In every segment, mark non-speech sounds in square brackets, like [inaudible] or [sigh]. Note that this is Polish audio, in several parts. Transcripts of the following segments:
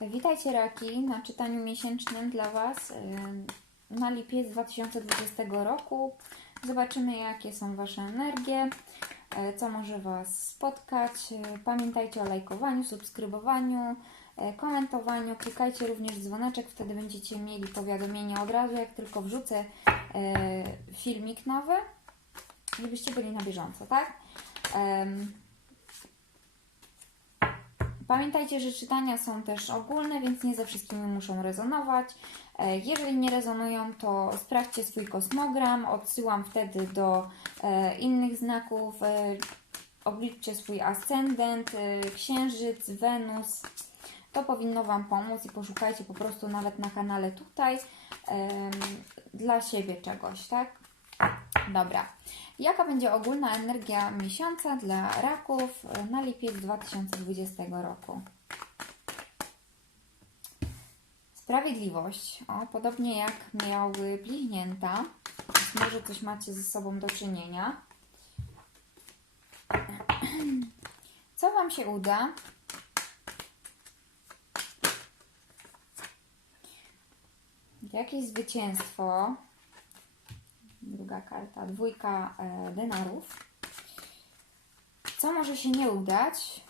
Witajcie Raki na czytaniu miesięcznym dla Was na lipiec 2020 roku. Zobaczymy jakie są Wasze energie, y, co może Was spotkać. Y, Pamiętajcie o lajkowaniu, subskrybowaniu, y, komentowaniu. Klikajcie również dzwoneczek, wtedy będziecie mieli powiadomienia od razu, jak tylko wrzucę filmik nowy, żebyście byli na bieżąco, tak? Pamiętajcie, że czytania są też ogólne, więc nie ze wszystkimi muszą rezonować. E, Jeżeli nie rezonują, to sprawdźcie swój kosmogram. Odsyłam wtedy do e, innych znaków. E, Obliczcie swój ascendent, księżyc, Wenus. To powinno Wam pomóc i poszukajcie po prostu nawet na kanale tutaj dla siebie czegoś, tak? Dobra. Jaka będzie ogólna energia miesiąca dla raków na lipiec 2020 roku? Sprawiedliwość. O, podobnie jak miały bliźnięta. Może coś macie ze sobą do czynienia. [clears throat] Co Wam się uda? Jakieś zwycięstwo. Druga karta, dwójka e, denarów. Co może się nie udać?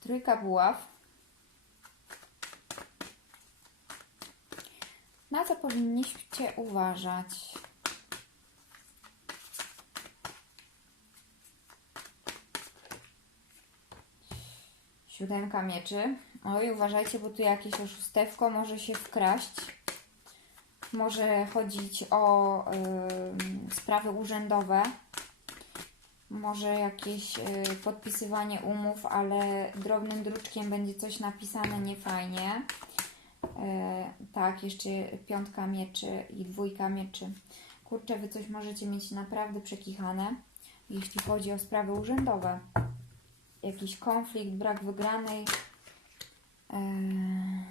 Trójka buław. Na co powinniście uważać? Siódemka mieczy. Oj, uważajcie, bo tu jakieś oszustewko może się wkraść. Może chodzić o ym, sprawy urzędowe. Może jakieś y, podpisywanie umów, ale drobnym druczkiem będzie coś napisane niefajnie. E, tak, jeszcze piątka mieczy i dwójka mieczy. Kurczę, wy coś możecie mieć naprawdę przekichane, jeśli chodzi o sprawy urzędowe jakiś konflikt, brak wygranej. Eee,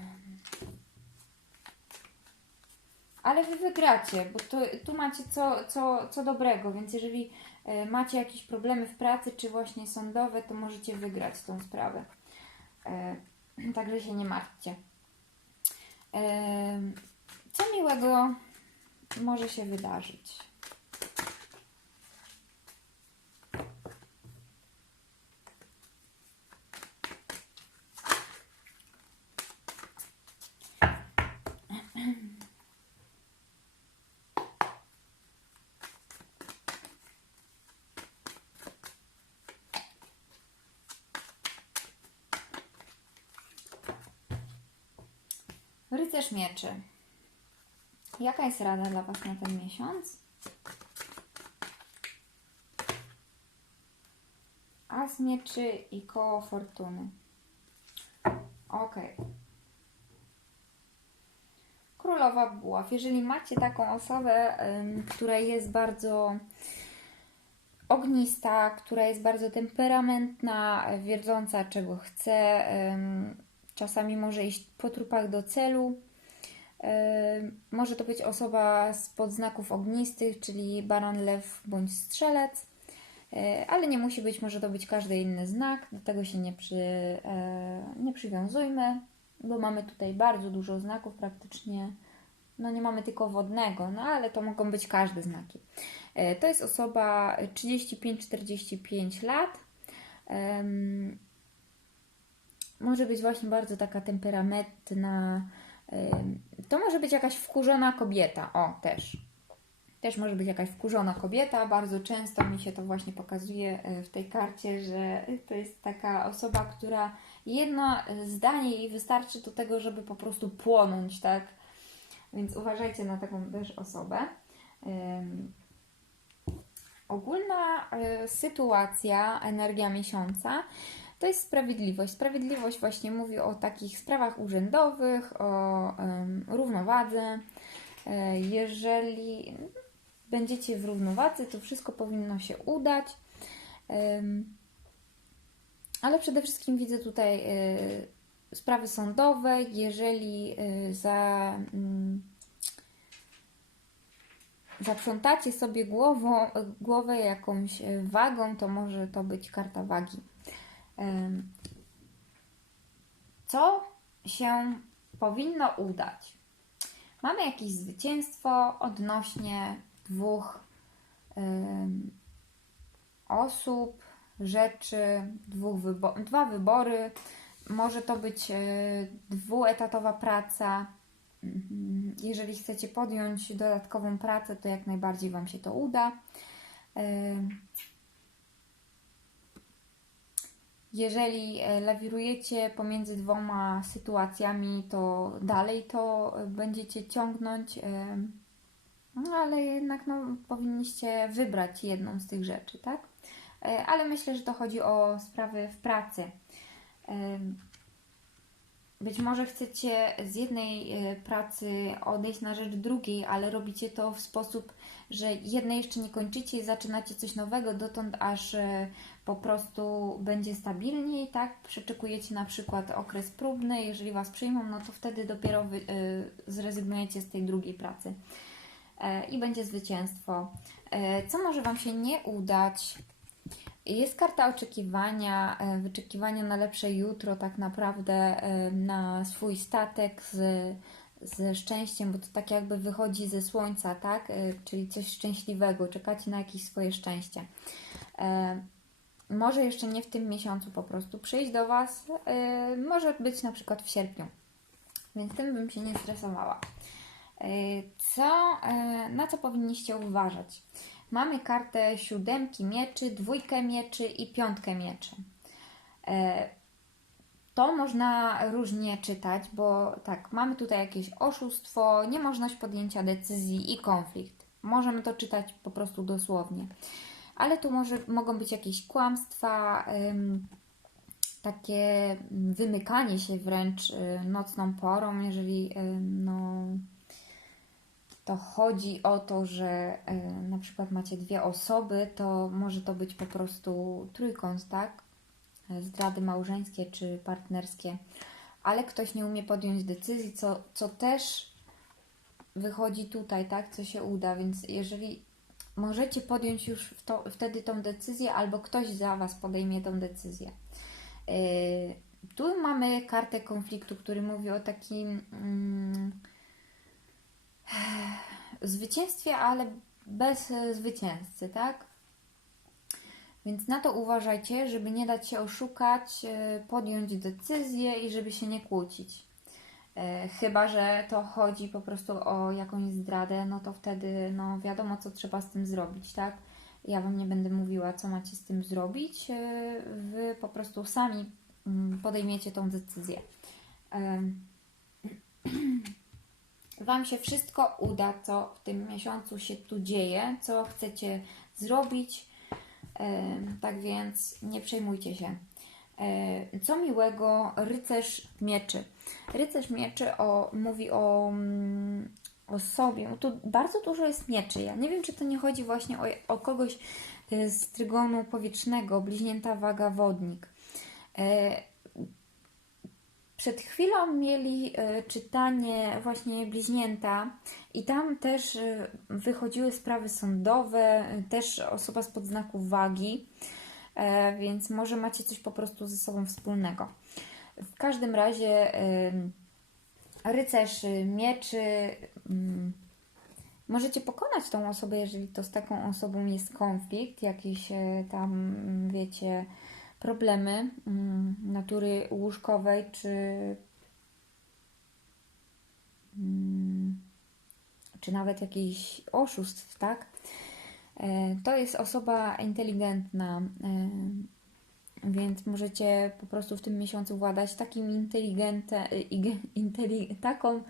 Ale wy wygracie, bo tu, macie co, co, co dobrego, więc jeżeli e, macie jakieś problemy w pracy, czy właśnie sądowe, to możecie wygrać tą sprawę. E, [clears throat] Także się nie martwcie. E, Co miłego może się wydarzyć? Mieczy. Jaka jest rada dla Was na ten miesiąc? As mieczy i koło fortuny. Ok. Królowa buław. Jeżeli macie taką osobę, która jest bardzo ognista, która jest bardzo temperamentna, wiedząca czego chce, czasami może iść po trupach do celu. Może to być osoba z podznaków ognistych, czyli baran, lew bądź strzelec, Yy, ale nie musi być, może to być każdy inny znak, do tego się nie, przy, yy, nie przywiązujmy, bo mamy tutaj bardzo dużo znaków, praktycznie, no nie mamy tylko wodnego, no ale to mogą być każde znaki. Yy, To jest osoba 35-45 lat. Może być właśnie bardzo taka temperamentna. To może być jakaś wkurzona kobieta. O, też. Też może być jakaś wkurzona kobieta. Bardzo często mi się to właśnie pokazuje y, w tej karcie, że to jest taka osoba, która jedno zdanie jej wystarczy do tego, żeby po prostu płonąć, tak? Więc uważajcie na taką też osobę. Ogólna y, sytuacja, energia miesiąca to jest sprawiedliwość. Sprawiedliwość właśnie mówi o takich sprawach urzędowych, o równowadze. E, Jeżeli będziecie w równowadze, to wszystko powinno się udać. Ale przede wszystkim widzę tutaj e, sprawy sądowe. Jeżeli e, za. mm, zaprzątacie sobie głową, głowę jakąś wagą, to może to być karta wagi. Co się powinno udać? Mamy jakieś zwycięstwo odnośnie dwóch osób, rzeczy, dwóch wybo- dwa wybory. Może to być e, dwuetatowa praca. Mhm. Jeżeli chcecie podjąć dodatkową pracę, to jak najbardziej Wam się to uda. Jeżeli e, lawirujecie pomiędzy dwoma sytuacjami, to dalej to e, będziecie ciągnąć, e, no ale jednak no, powinniście wybrać jedną z tych rzeczy, tak? Ale myślę, że to chodzi o sprawy w pracy. Być może chcecie z jednej e, pracy odejść na rzecz drugiej, ale robicie to w sposób, że jednej jeszcze nie kończycie i zaczynacie coś nowego, dotąd aż e, po prostu będzie stabilniej, tak? Przeczekujecie na przykład okres próbny, jeżeli Was przyjmą, no to wtedy dopiero wy, e, zrezygnujecie z tej drugiej pracy e, i będzie zwycięstwo. E, Co może Wam się nie udać? Jest karta oczekiwania, e, wyczekiwania na lepsze jutro, tak naprawdę e, na swój statek z, ze szczęściem, bo to tak jakby wychodzi ze słońca, tak? E, Czyli coś szczęśliwego, czekacie na jakieś swoje szczęście. Może jeszcze nie w tym miesiącu po prostu przyjść do Was, może być na przykład w sierpniu, więc tym bym się nie stresowała. Co, na co powinniście uważać? Mamy kartę siódemki mieczy, dwójkę mieczy i piątkę mieczy. E, To można różnie czytać, bo tak, mamy tutaj jakieś oszustwo, niemożność podjęcia decyzji i konflikt. Możemy to czytać po prostu dosłownie. Ale tu może, mogą być jakieś kłamstwa, takie wymykanie się wręcz y, nocną porą, jeżeli no, to chodzi o to, że y, na przykład macie dwie osoby, to może to być po prostu trójkąt, tak? Zdrady małżeńskie czy partnerskie, ale ktoś nie umie podjąć decyzji, co, co też wychodzi tutaj, tak? Co się uda, więc jeżeli możecie podjąć już to, wtedy tą decyzję, albo ktoś za Was podejmie tą decyzję. Yy, tu mamy kartę konfliktu, który mówi o takim. Mm, zwycięstwie, ale bez zwycięzcy, tak? Więc na to uważajcie, żeby nie dać się oszukać, e, podjąć decyzję i żeby się nie kłócić. E, Chyba, że to chodzi po prostu o jakąś zdradę, no to wtedy no wiadomo, co trzeba z tym zrobić, tak? Ja Wam nie będę mówiła, co macie z tym zrobić. E, Wy po prostu sami mm, podejmiecie tą decyzję. [clears throat] Wam się wszystko uda, co w tym miesiącu się tu dzieje, co chcecie zrobić. Tak więc nie przejmujcie się. E, Co miłego, rycerz mieczy. Rycerz mieczy o, mówi o, mm, o sobie. Tu bardzo dużo jest mieczy. Ja nie wiem, czy to nie chodzi właśnie o, o kogoś e, z trygonu powietrznego, bliźnięta waga wodnik. Przed chwilą mieli e, czytanie właśnie bliźnięta i tam też e, wychodziły sprawy sądowe, e, też osoba spod znaku wagi, więc może macie coś po prostu ze sobą wspólnego. W każdym razie rycerz mieczy mm, możecie pokonać tą osobę, jeżeli to z taką osobą jest konflikt, jakieś e, tam, wiecie, problemy mm, natury łóżkowej, czy, mm, czy nawet jakiś oszustw, tak? E, To jest osoba inteligentna, e, więc możecie po prostu w tym miesiącu władać takim inteligente, ige- inteli, taką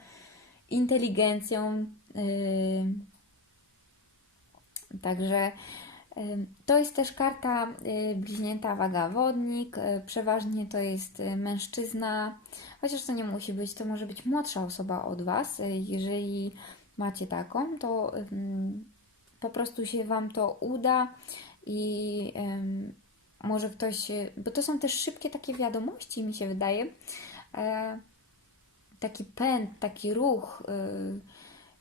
inteligencją. Także to jest też karta y, bliźnięta waga wodnik. y, Przeważnie to jest y, mężczyzna, chociaż to nie musi być, to może być młodsza osoba od Was. Jeżeli macie taką, to po prostu się Wam to uda i może ktoś, bo to są też szybkie takie wiadomości, mi się wydaje. E, taki pęd, taki ruch.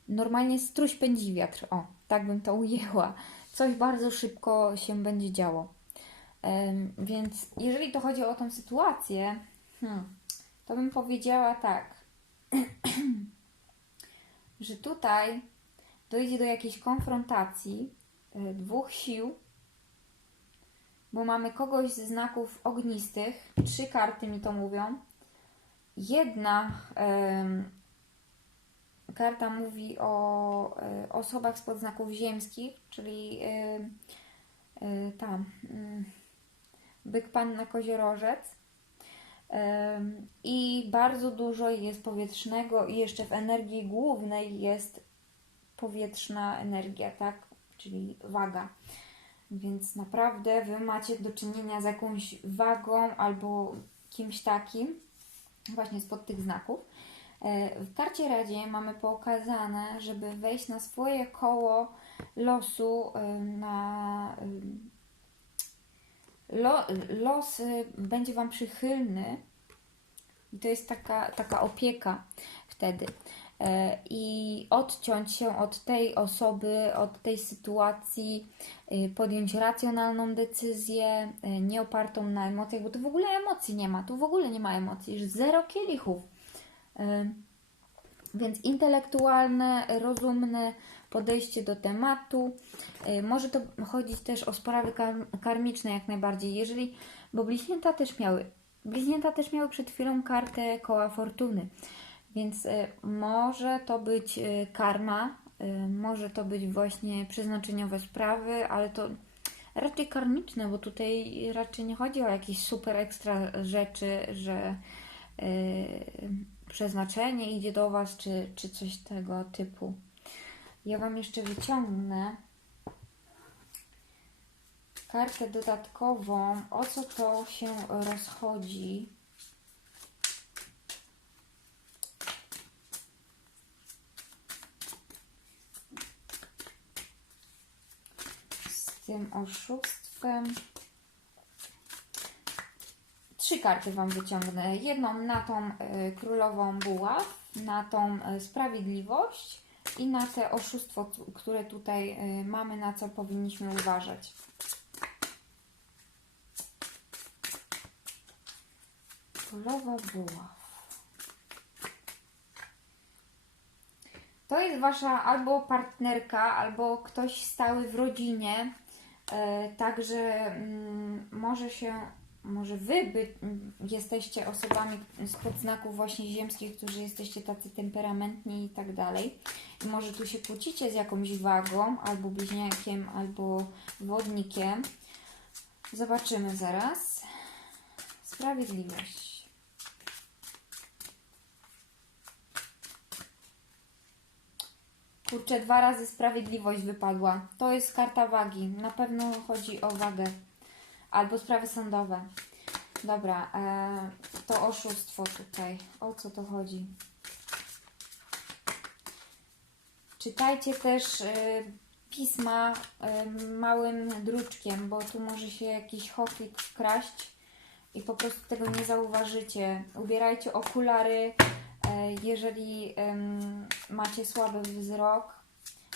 Normalnie struś pędzi wiatr. O, tak bym to ujęła. Coś bardzo szybko się będzie działo. Więc jeżeli to chodzi o tą sytuację, hmm, to bym powiedziała tak, [clears throat] że tutaj dojdzie do jakiejś konfrontacji y, dwóch sił, bo mamy kogoś ze znaków ognistych, trzy karty mi to mówią. Jedna karta mówi o y, osobach spod znaków ziemskich, czyli y, y, tam y, byk panna koziorożec. I bardzo dużo jest powietrznego i jeszcze w energii głównej jest powietrzna energia, tak? Czyli waga. Więc naprawdę Wy macie do czynienia z jakąś wagą albo kimś takim, właśnie spod tych znaków. E, W karcie Radzie mamy pokazane, żeby wejść na swoje koło losu, na los y, będzie Wam przychylny i to jest taka, taka opieka wtedy. E, I odciąć się od tej osoby, od tej sytuacji, y, podjąć racjonalną decyzję, y, nie opartą na emocjach, bo tu w ogóle emocji nie ma, tu w ogóle nie ma emocji, zero kielichów. Y, Więc intelektualne, rozumne podejście do tematu. Y, Może to chodzić też o sprawy kar- karmiczne jak najbardziej. Jeżeli, bo bliźnięta też miały, bliźnięta też miały przed chwilą kartę koła fortuny. Więc y, może to być karma, może to być właśnie przeznaczeniowe sprawy, ale to raczej karmiczne, bo tutaj raczej nie chodzi o jakieś super ekstra rzeczy, że y, przeznaczenie idzie do Was, czy, czy coś tego typu. Ja Wam jeszcze wyciągnę kartę dodatkową, o co to się rozchodzi. Z tym oszustwem. Trzy karty Wam wyciągnę. Jedną na tą y, królową buław, na tą y, sprawiedliwość i na te oszustwo, które tutaj y, mamy, na co powinniśmy uważać. Królowa buław. To jest Wasza albo partnerka, albo ktoś stały w rodzinie, e, także mm, może się, może Wy by, mm, jesteście osobami spod znaków właśnie ziemskich, którzy jesteście tacy temperamentni i tak dalej. I może tu się kłócicie z jakąś wagą, albo bliźniakiem, albo wodnikiem. Zobaczymy zaraz. Sprawiedliwość. Kurczę, dwa razy sprawiedliwość wypadła. To jest karta wagi. Na pewno chodzi o wagę. Albo sprawy sądowe. Dobra, e, to oszustwo tutaj. O co to chodzi? Czytajcie też e, pisma e, małym druczkiem, bo tu może się jakiś chofik wkraść i po prostu tego nie zauważycie. Ubierajcie okulary, e, jeżeli em, macie słaby wzrok,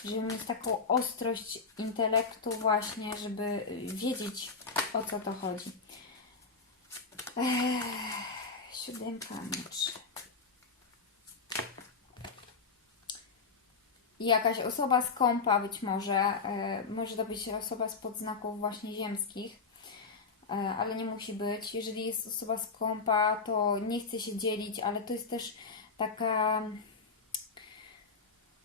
żeby mieć taką ostrość intelektu właśnie, żeby wiedzieć o co to chodzi. Ech, siódemka jakaś osoba skąpa być może, e, może to być osoba spod znaków właśnie ziemskich, e, ale nie musi być. Jeżeli jest osoba skąpa, to nie chce się dzielić, ale to jest też taka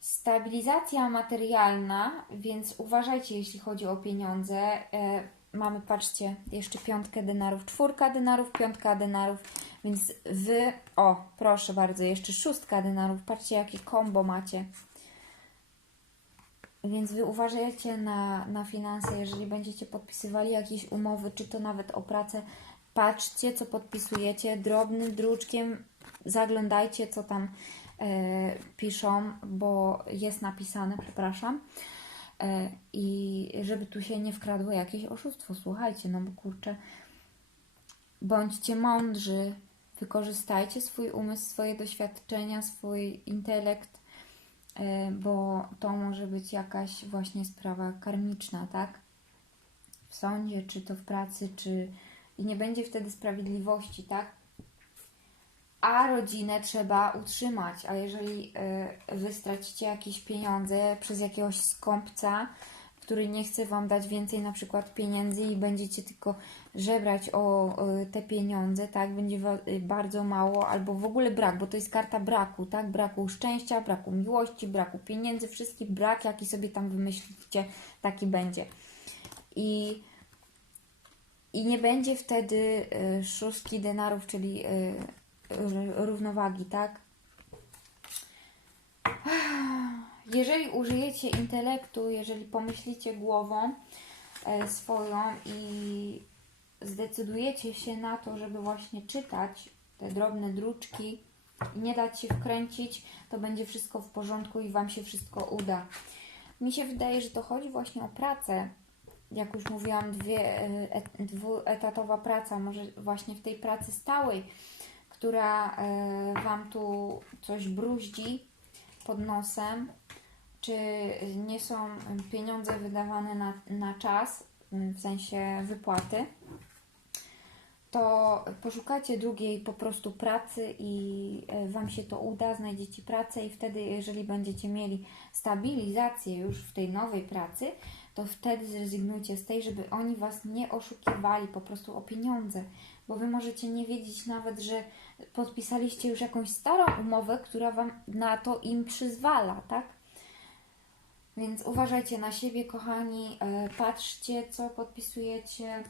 stabilizacja materialna, więc uważajcie, jeśli chodzi o pieniądze. E, mamy, patrzcie, jeszcze piątkę denarów, czwórka denarów, piątka denarów, więc wy, o, proszę bardzo, jeszcze szóstka denarów, patrzcie, jakie kombo macie. Więc wy uważajcie na, na finanse, jeżeli będziecie podpisywali jakieś umowy, czy to nawet o pracę, patrzcie, co podpisujecie, drobnym druczkiem zaglądajcie, co tam piszą, bo jest napisane, przepraszam. E, I żeby tu się nie wkradło jakieś oszustwo, słuchajcie, no bo kurczę, bądźcie mądrzy, wykorzystajcie swój umysł, swoje doświadczenia, swój intelekt e, bo to może być jakaś właśnie sprawa karmiczna, tak? W sądzie, czy to w pracy, czy i nie będzie wtedy sprawiedliwości, tak? A rodzinę trzeba utrzymać, a jeżeli y, wy stracicie jakieś pieniądze przez jakiegoś skąpca, który nie chce wam dać więcej na przykład pieniędzy i będziecie tylko żebrać o te pieniądze, tak, będzie y, bardzo mało albo w ogóle brak, bo to jest karta braku, tak, braku szczęścia, braku miłości, braku pieniędzy, wszystki brak, jaki sobie tam wymyślicie, taki będzie. I i nie będzie wtedy y, szóstki denarów, czyli równowagi, tak? [sighs] Jeżeli użyjecie intelektu, jeżeli pomyślicie głową e, swoją i zdecydujecie się na to, żeby właśnie czytać te drobne druczki nie dać się wkręcić, to będzie wszystko w porządku i Wam się wszystko uda. Mi się wydaje, że to chodzi właśnie o pracę. Jak już mówiłam, dwie, e, et, dwuetatowa praca, może właśnie w tej pracy stałej, która e, Wam tu coś bruździ pod nosem, czy nie są pieniądze wydawane na, na czas, w sensie wypłaty, to poszukajcie drugiej po prostu pracy i e, Wam się to uda, znajdziecie pracę i wtedy, jeżeli będziecie mieli stabilizację już w tej nowej pracy, to wtedy zrezygnujcie z tej, żeby oni Was nie oszukiwali po prostu o pieniądze, bo Wy możecie nie wiedzieć nawet, że podpisaliście już jakąś starą umowę, która Wam na to im przyzwala, tak? Więc uważajcie na siebie, kochani, e, patrzcie, co podpisujecie,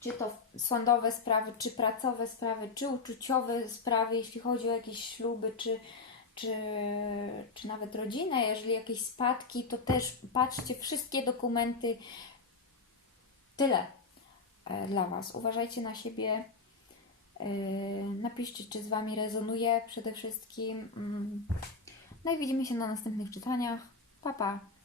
czy to sądowe sprawy, czy pracowe sprawy, czy uczuciowe sprawy, jeśli chodzi o jakieś śluby, czy, czy, czy nawet rodzinę, jeżeli jakieś spadki, to też patrzcie wszystkie dokumenty. Tyle e, dla Was. Uważajcie na siebie. E, Napiszcie, czy z Wami rezonuje przede wszystkim. Mm. No i widzimy się na następnych czytaniach. Pa, pa.